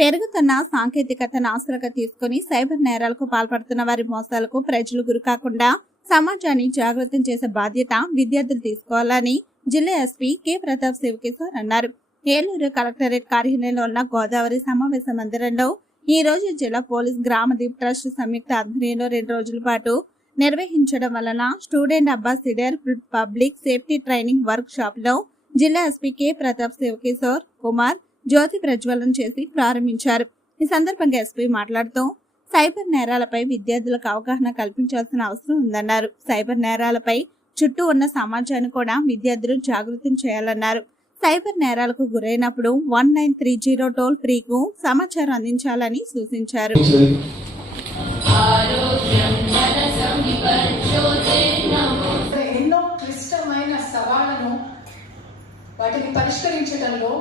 పెరుగుతున్న సాంకేతికతను ఆసరాగా తీసుకుని సైబర్ నేరాలకు పాల్పడుతున్న వారి మోసాలకు ప్రజలు గురికాకుండా సమాజాన్ని జాగృతం చేసే బాధ్యత విద్యార్థులు తీసుకోవాలని జిల్లా ఎస్పీ కె ప్రతాప్ శివకిషోర్ అన్నారు. ఏలూరు కలెక్టరేట్ కార్యాలయంలో ఉన్న గోదావరి సమావేశ మందిరంలో ఈ రోజు జిల్లా పోలీస్ గ్రామదీప్ ట్రస్ట్ సంయుక్త ఆధ్వర్యంలో 2 రోజుల పాటు నిర్వహించడం వలన student ambassador public safety training work shop లో జిల్లా ఎస్పీ కె ప్రతాప్ శివకిషోర్ కుమార్ జ్యోతి ప్రజ్వలన చేసి ప్రారంభించారు. ఈ సందర్భంగా ఎస్పీ మాట్లాడుతూ సైబర్ నేరాలపై విద్యార్థులకు అవగాహన కల్పించాల్సిన అవసరం ఉందన్నారు. సైబర్ నేరాలపై చుట్టూ ఉన్న సమాజాన్ని కూడా విద్యార్థులు జాగృతం చేయాలన్నారు. సైబర్ నేరాలకు గురైనప్పుడు 1930 టోల్ ఫ్రీకు సమాచారం అందించాలని సూచించారు. ఎన్నో క్లిష్టమైన సవాళ్లను వాటిని పరిష్కరించడంలో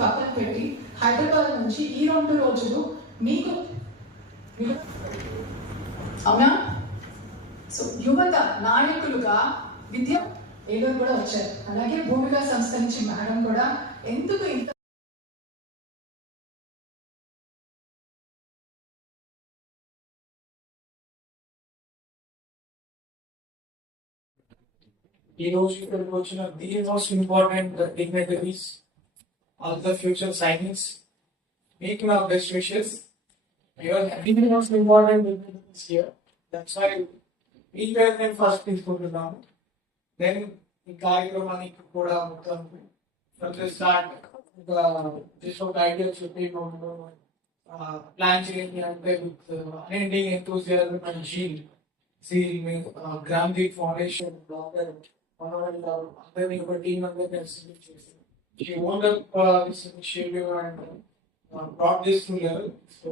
పక్కన పెట్టి హైదరాబాద్ నుంచి ఈ 2 రోజులు మీకు అవునా సో యువత నాయకులుగా విద్య ఏలూరు కూడా వచ్చారు. అలాగే భూమిగా సంస్థ నుంచి మేడం కూడా ఎందుకు ఇంత ఈ రోజు ఇక్కడికి వచ్చిన the most important dignitaries all the future sainiks మీకు నా best wishes. The most important dignitaries here. That's why మీ పేరు నేను ఫస్ట్ తీసుకుంటున్నాను. నేను ఈ కార్యక్రమానికి కూడా మొత్తం స్టార్ట్ జస్ట్ ఒక ఐడియా చెప్పి ప్లాన్ చేయండి అంటే with unending enthusiasm and zeal Gramdeep foundation అందరినీ ఒక టీమ్ అందరినీ ఎస్టిమేట్ చేసి she owned up this initiative and brought this to level. So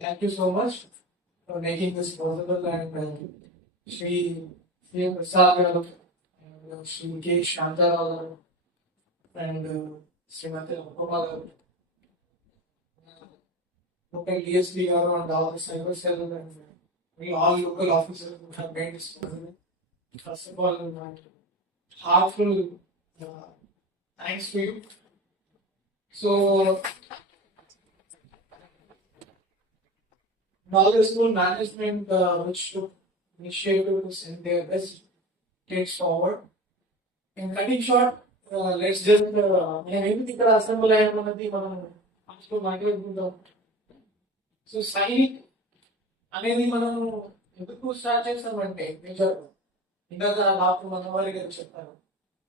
thank you so much for making this possible. And Shri Prasad garu and Shri K. Shantarao garu and Srimati Apurva garu, local DSP garu and all the cyber cell and we all local officers who have made this possible. First of all, heartful thanks to you. So, knowledge school management which took initiative to send their best takes forward. In cutting short, let's just ఇక్కడ assembly అయ్యమన్నది మనం first మాట్లాడుకుందాం. So Sainik అనేది మనం ఎందుకు start చేస్తామంటే major ఇందాక doctor మనవారి గారు చెప్పారు,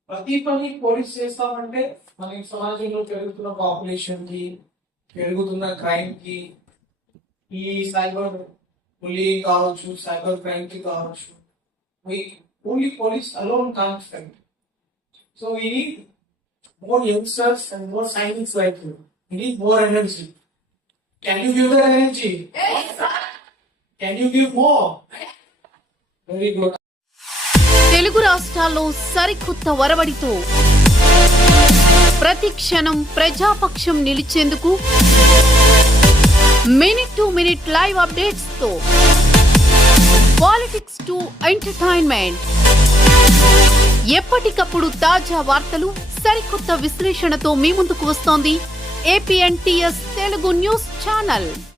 ప్రతి పని పోలీస్ చేస్తామంటే మన సమాజంలో పెరుగుతున్న పాపులేషన్ కి పెరుగుతున్న క్రైమ్ కి ఈ సైబర్ బుల్లింగ్ కావచ్చు, సైబర్ క్రైమ్ కి కావచ్చు, only police alone can't fight. So we need more youngsters and more sainiks like you. We need more energy. Can you give that energy? Can you give more? Very good. Telugu రాష్ట్రాల్లో సరికొత్త వరవడితో ప్రతి క్షణం ప్రజాపక్షం నిలిచేందుకు minute to minute live updates తో politics to entertainment, ఎప్పటికప్పుడు తాజా వార్తలు సరికొత్త విశ్లేషణతో మీ ముందుకు వస్తోంది APNTS తెలుగు న్యూస్ ఛానల్.